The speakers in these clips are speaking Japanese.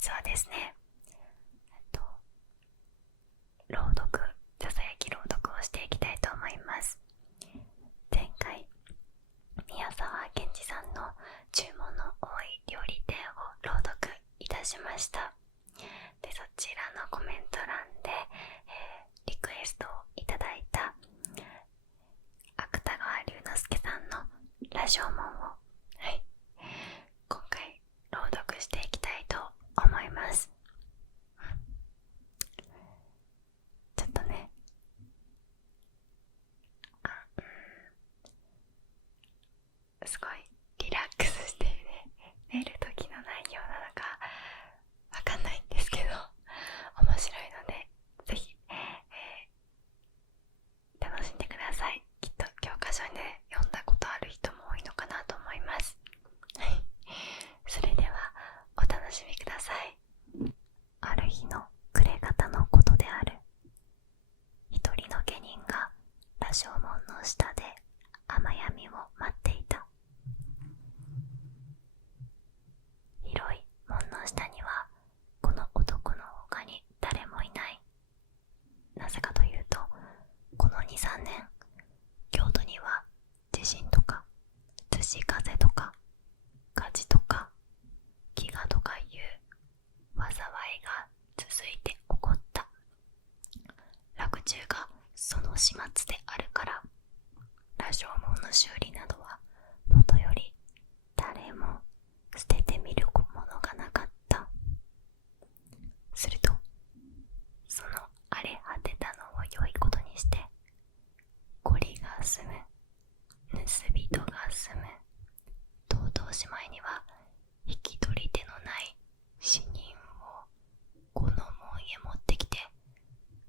日はですね、朗読、ささやき朗読をしていきたいと思います。前回、宮沢賢治さんの注文の多い料理店を朗読いたしました。で、そちらのコメント欄で、リクエストをいただいた芥川龍之介さんのラジオ門を、今回朗読していきたいと思います。ちょっとね、すごいリラックスして寝る時の内容なのかわかんないんですけど、面白いのでぜひ、楽しんでください。きっと教科書で読んだことある人も多いのかなと思います。それではお楽しみください。ある日の暮れ方のことである。一人の下人が羅生門の下で雨闇を待っていた。広い門の下にはこの男の他に誰もいない。なぜかというと、この 2,3 年京都には地震とか津し風とか火事とか飢餓とかいう災いが続いて起こった。落中がその始末であるから、羅生門の修理などはもとより誰も捨ててみるものがなかった。すると、その荒れ果てたのを良いことにしてゴリが住む、盗人が住む、とうとうしまいには引き取り手のない死人をこの門へ持ってきて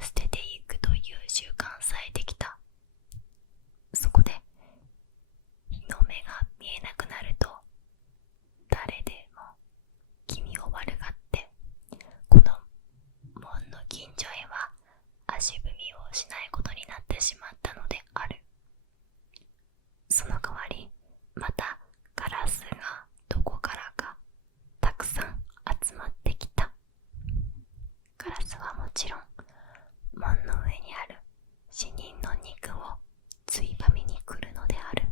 捨てていくという習慣さえできた。そこで日の目が見えなくなると、誰でも気味を悪がってこの門の近所へは足踏みをしないことになってしまったのである。その代わりまたガラスがどこからかたくさん集まってきた。ガラスはもちろん門の上にある死人の肉をついばみに来るのである。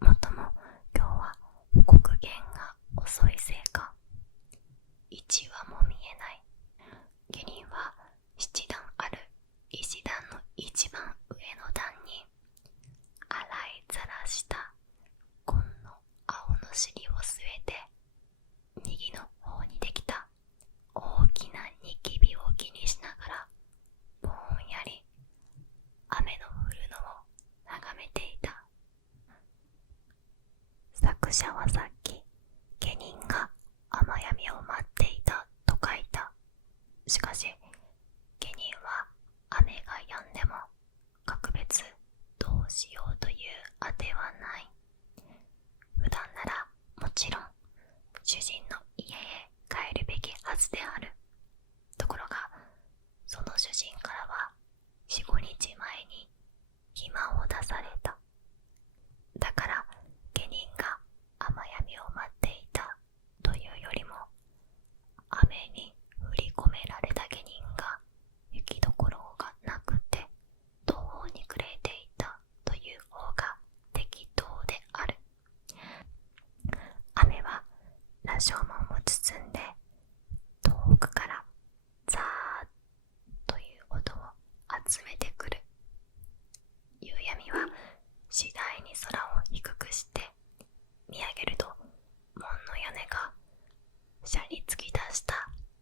もっとも今日は刻限が遅いせいか一羽も見えない。下人は7段ある石段の一番上の段に洗いざらした紺の青の尻を据えて、右の方にできた大きなニキビを気にしながらぼんやり雨の降るのを眺めていた。作者はさっき下人が雨闇を待っていたと書いた。しかし下人は雨が止んでも格別どうしようというあてはない。普段ならもちろん主人の家へ帰るべきはずである。ところがその主人からは4、5日前に暇を出された。だから下人が雨闇を待っていたというよりも、雨に降り込められた下人が行きどころがなくて途方に暮れていたという方が適当である。雨は羅生門を包んで遠くからザーッという音を集めてくる。夕闇は次第に空を低くして見上げると、門の屋根が車に突き出した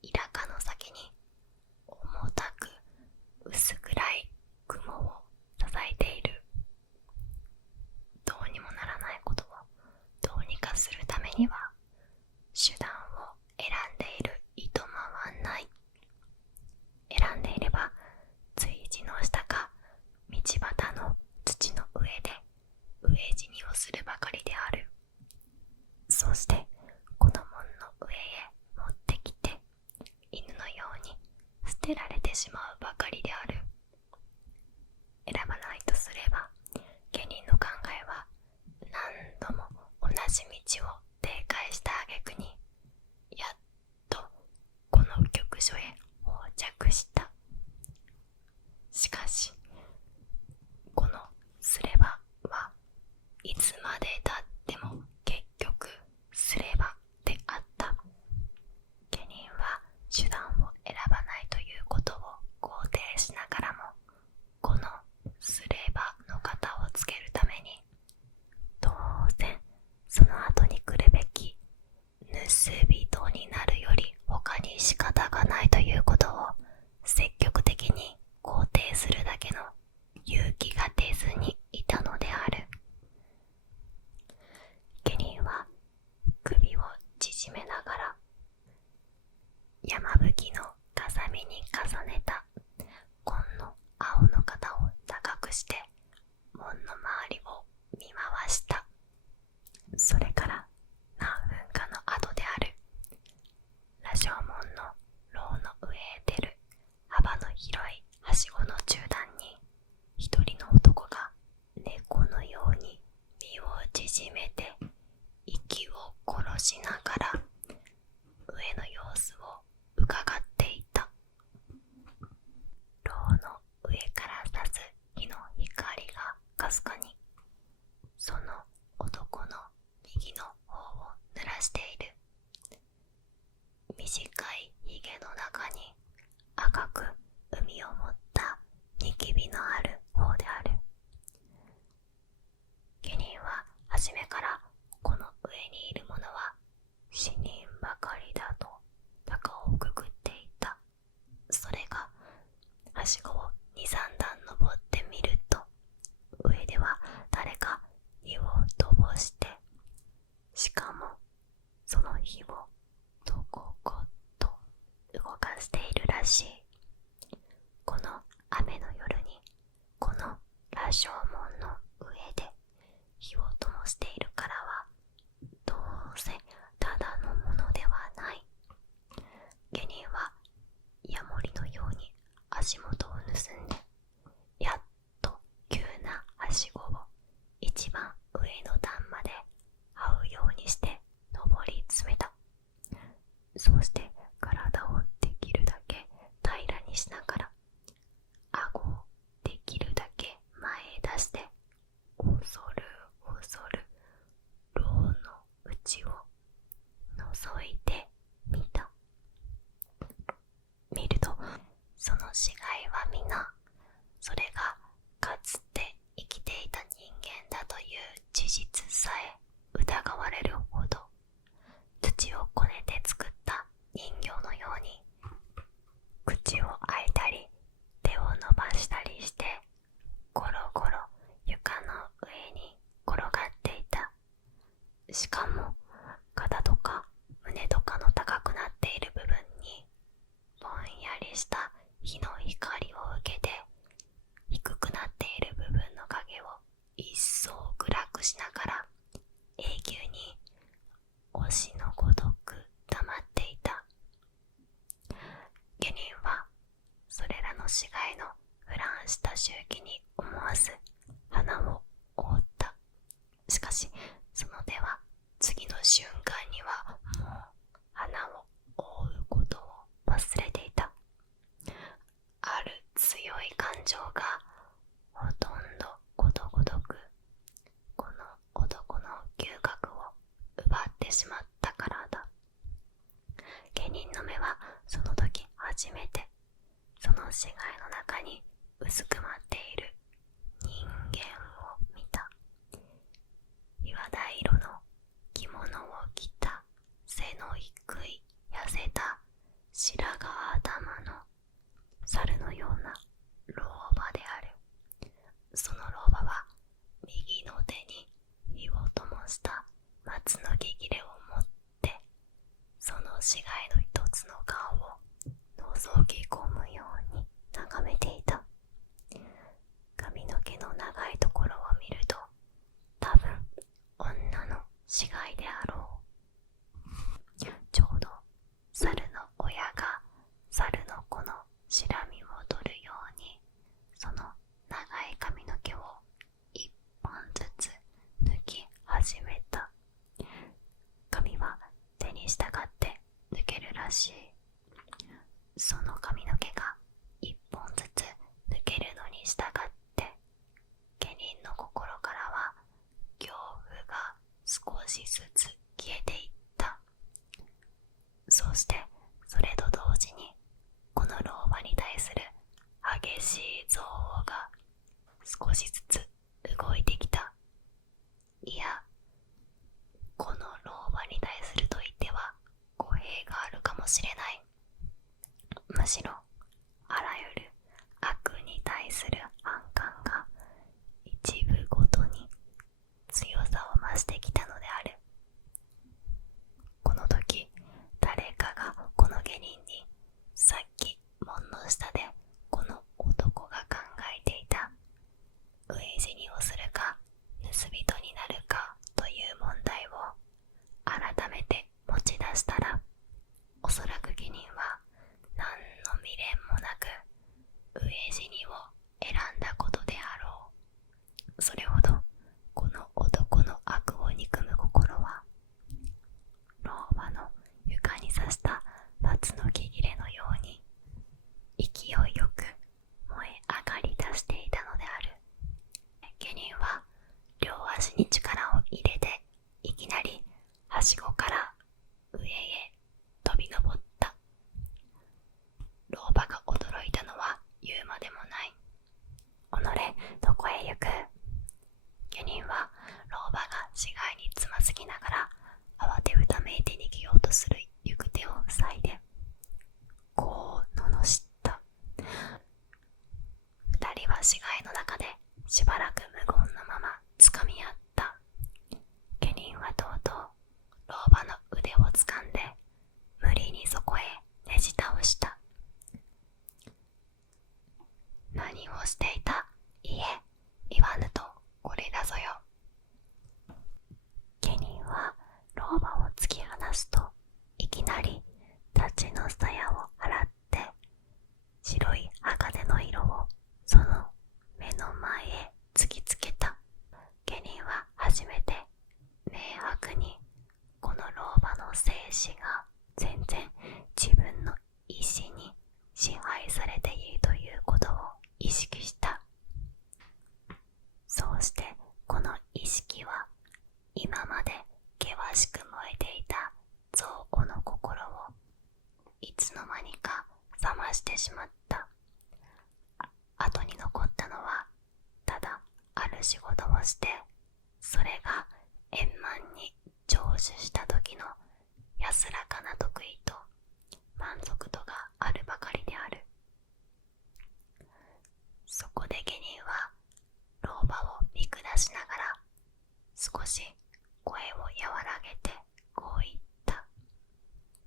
イラカの先に重たく薄暗い雲を支えている。どうにもならないことをどうにかするためには手段を選んでいるいとまはない。選んでいれば築地の下か道端の土の上で飢え死にをするばかりである。そしてこの門の上へ持ってきて犬のように捨てられてしまうばかりである。選ばないとすれば、下人の考えは何度も同じ道を停滞した挙句にやっと着した。しかしこのすればはいつまでたっても結局すればであった。下人は手段を選ばないということを肯定しながらも、このすればの型をつけるために当然その後に来るべき盗人になるより他に仕方がないということを積極的に肯定するだけの勇気が出ずにいたのである。下人は首を縮めながら山吹の風見に重ねた紺の青の肩を高くして門の周りを見回した。それから何分かの後である。羅生門の牢の上へ出る幅の広いはしごの中段に一人の男が猫のように身を縮めて息を殺しながら上の様子を伺っていた。牢の上から差す日の光がかすかにその男の右の方を濡らしている。短いひげの中に赤く海を持ったニキビのある方である。下人は初めからこの上にいる者は死人ばかりだと高をくくっていた。それがはしごを2、3段登ってみると、上では誰か火を灯して、しかもその火をとここっと動かしているらしい。この雨の夜にこの羅生門の上で火を灯しているからはどうせただのものではない。下人はヤモリのように足元を盗んでやっと急なはしごを一番上の段まで這うようにして登り詰めた。そうして体をできるだけ平らにしながら顎をできるだけ前へ出して恐る恐る牢の内を覗いてみた。見るとその死骸は皆それがかつて生きていた人間だという事実さえ疑われるほど土をこねて作った人形のように口を開いたり手を伸ばしたりしてゴロゴロ床の上に転がっていた。しかも肩とか胸とかの高くなっている部分にぼんやりした日の光を受けて低くなっている部分の影を一層暗くしながら永久に推しのごとく黙っていた。下人はそれらの死骸の腐乱した周期に思わず鼻を覆った。しかしその手は次の瞬間にはもう鼻を覆うことを忘れていた。ある強い感情がほとんどことごとくこの男の嗅覚を奪ってしまったからだ。下人の目はその時初めてその死骸の中にうずくまっている人間を見た。岩田色の着物を着た背の低い痩せた白髪頭の猿のような老婆である。その老婆は右の手に火を灯した松の木切れを持ってその死骸の一つの顔を覗き込むように眺めていた。髪の毛の長いところを見ると多分女の死骸であろう。ちょうど猿の親が猿の子のしらみを取るようにその長い髪の毛を一本ずつ抜き始めた。髪は手に従って抜けるらしい。その髪の毛が一本ずつ抜けるのに従って下人の心からは恐怖が少しずつ消えていった。そしてそれと同時にこの老婆に対する激しい憎悪が少しずつ動いてきた。いや、この老婆に対すると言っては語弊があるかもしれない。むしろあらゆる悪に対する反感が一部ごとに強さを増してきたのである。この時誰かがこの下人にさっき門の下でこの男が考えていた飢え死にをするか盗人になるかという問題を改めて持ち出したら、おそらく下人は何の未練もなく飢え死にを選んだことであろう。それほどこの男の悪を憎む心は老婆の床に刺した松の木切れのように勢いよく燃え上がり出していたのである。下人は両足に力を入れていきなりはしごから上へ飛び登った。老婆が驚いたのは言うまでもない。おのれ、どこへ行く。下人は老婆が死骸につまずきながら慌てふためいて逃げようとする行く手を塞いでこう罵った。二人は死骸の中でしばらく無言のままつかみ合った。下人はとうとう老婆の腕をつかんで無理にそこへねじ倒した。何をしていた。いえ、言わぬとこれだぞよ。下人は老婆を突き放すといきなり立ちの鞘を払って白い鋼の色をその目の前へ突きつけた。下人は初めて明白にこの老婆の生死が全然自分の意志に支配されているということを意識した。そうしてこの意識は今まで険しく燃えていた憎悪の心をいつの間にか冷ましてしまった。後に残ったのはただある仕事をしてそれが円満に成就した時の安らかな得意と満足度があるばかりである。そこで下人は老婆を見下しながら少し声を和らげてこう言った。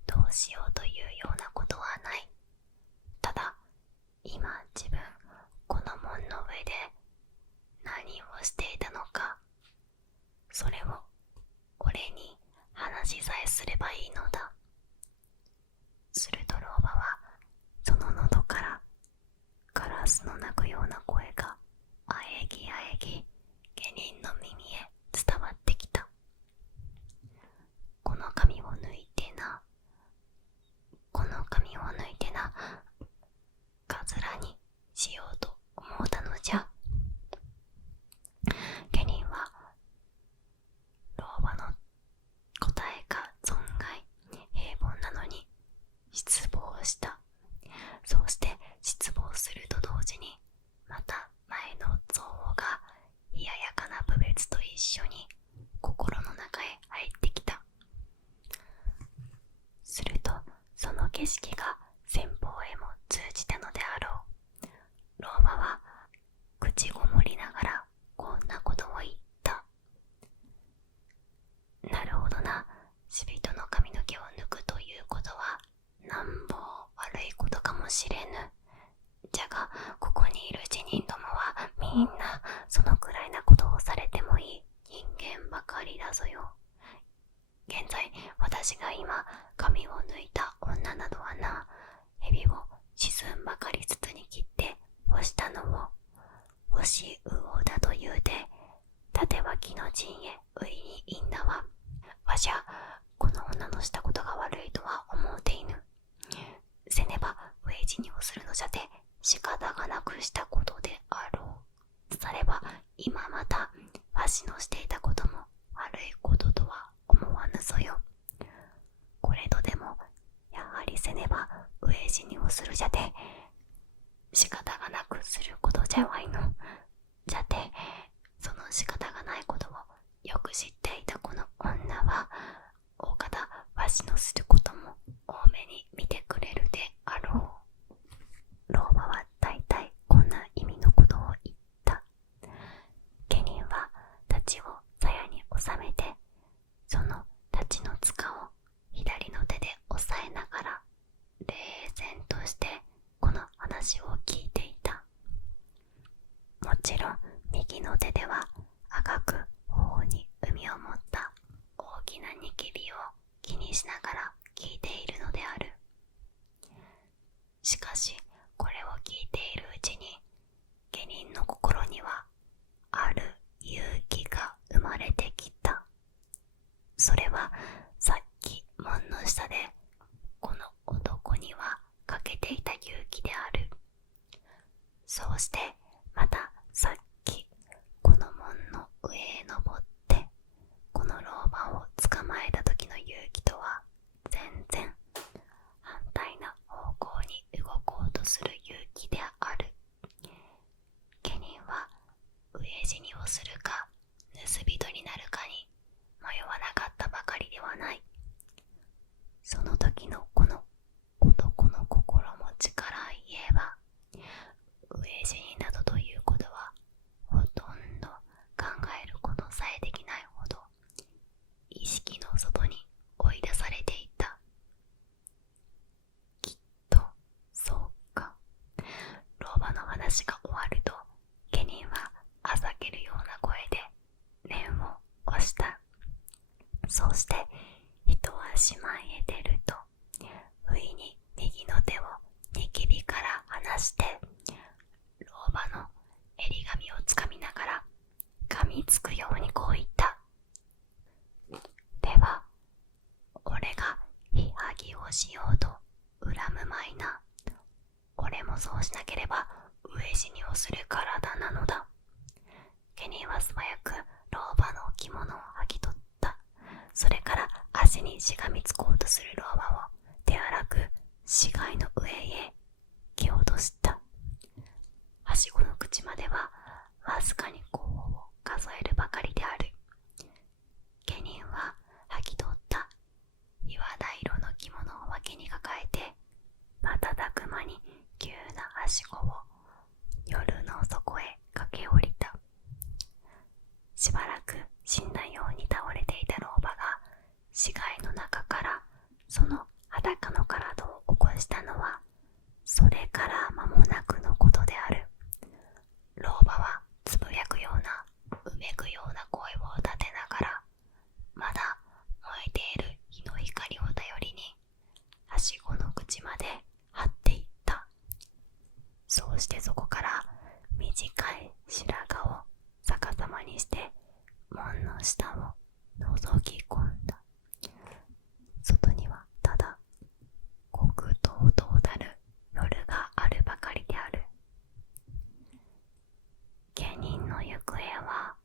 どうしようというようなことはない。ただ今自分この門の上で何をしていたのか、それを俺に話しさえすればいいのだ。すると老婆はその喉からガラスの鳴くような声があえぎあえぎ下人の耳へ伝わってきた。この髪を抜いてな、この髪を抜いてな、かずらにしようと思うたのじゃ。下人は老婆の答えが存外平凡なのに失望した。そうして失望すると同時にまた前の憎悪が冷ややかな部別と一緒に心の中へ入ってきた。するとその景色が先方へも通じたのであろう。老婆は口ごもりながらこんなことを言った。なるほどな。死人の髪の毛を抜くということはなんぼ悪いことかもしれぬ。じゃがここにいる死人どもはみんなそのくらいなことをされてもいい人間ばかりだぞよ。現在私が今髪を抜いた女などはな、蛇を四寸ばかりずつに切って干したのを干し魚だと言うて立脇の陣へ売りにいんだわ。わしゃこの女のしたことが悪いとは思うていぬ。せねば死にをするのじゃで仕方がなくしたことであろう。されば今またわしのしていたことも悪いこととは思わぬぞよ。これとでもやはりせねば飢え死にをするじゃで仕方がなくすることじゃわいの。じゃてその仕方がないことをよく知っていたこの女は大方わしのすることも多めに見てくれるであろう。老婆は大体こんな意味のことを言った。下人は太刀を鞘に収めてその太刀の塚を左の手で押さえながら冷然としてこの話を聞いていた。もちろん右の手では赤く頬に海を持った大きなニキビを気にしながら聞いているのである。しかしこれを聞いているうちに下人の心にはある勇気が生まれてきた。それはさっき門の下でこの男にはかけていた勇気である。そうしてまたさっきこの門の上へ登ってこの老婆を捕まえた時の勇気とは全然反対な方向に動こうとする勇気である。下人は飢え死にをするか盗人になるかに迷わなかったばかりではない。その時のこの男の心持ちから言えば飢え死になどということはほとんど考えることさえできないほど意識の外に追い出されていた。きっとそうか。老婆の話が終わると下人はあざけるような声で念を押した。そうして一足前へ出ると不意に右の手をニキビから離して老婆の襟髪をつかみながら噛みつくようにこう言った。では俺がひはぎをしようと恨むまいな。俺もそうしなければ飢え死にをする体なのだ。下人は素早く老婆の着物を剥ぎ取った。それから足にしがみつこうとする老婆を手荒く死骸の上へ蹴落とした。はしごの口まではわずかに甲を数えるばかりである。下人は剥ぎ取った岩田色の着物を脇に抱えて瞬く間に急なはしごを夜の底へ駆け下りた。しばらく死んだように倒れていた老婆が死骸の中からその裸の体を起こしたのはそれから間もなくのことである。老婆はつぶやくようなうめくような声を立てながらまだ燃えている火の光を頼りにはしごの口まで張っていった。そうしてそこから短い白髪を逆さまにして門の下を覗き込んだ。外にはただ黒とうとうたる夜があるばかりである。下人の行方は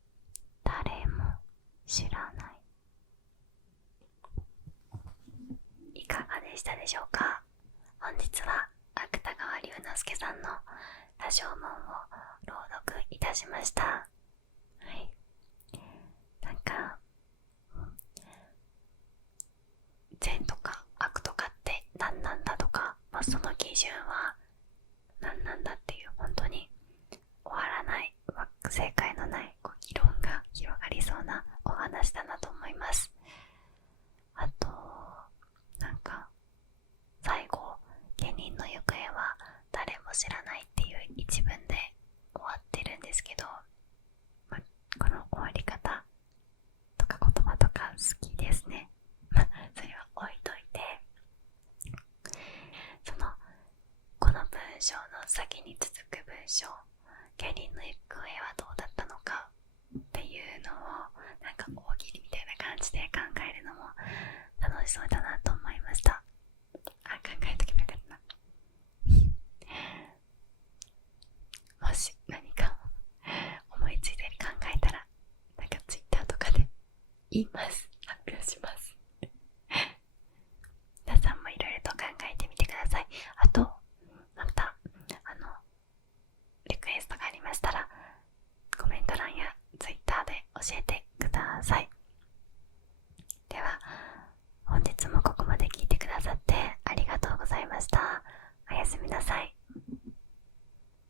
誰も知らない。いかがでしたでしょうか。本日は芥川龍之介さんの羅生門を朗読いたしました。はい。なんか善とか悪とかって何なんだとか、その基準は何なんだっていう本当に終わらない正解のない議論が広がりそうなお話だなと思います。あとなんか最後下人の行方は誰も知らないっていう一文で終わってるんですけど、この終わり方とか言葉とか好きですね。それは置いといて、この文章の先に続く文章、下人の行方はどうだったのかっていうのをなんか大喜利みたいな感じで考えるのも楽しそうだなと思いました。考えとけばよかったな。言います。発表します。皆さんもいろいろと考えてみてください。あとまたリクエストがありましたらコメント欄や Twitter で教えて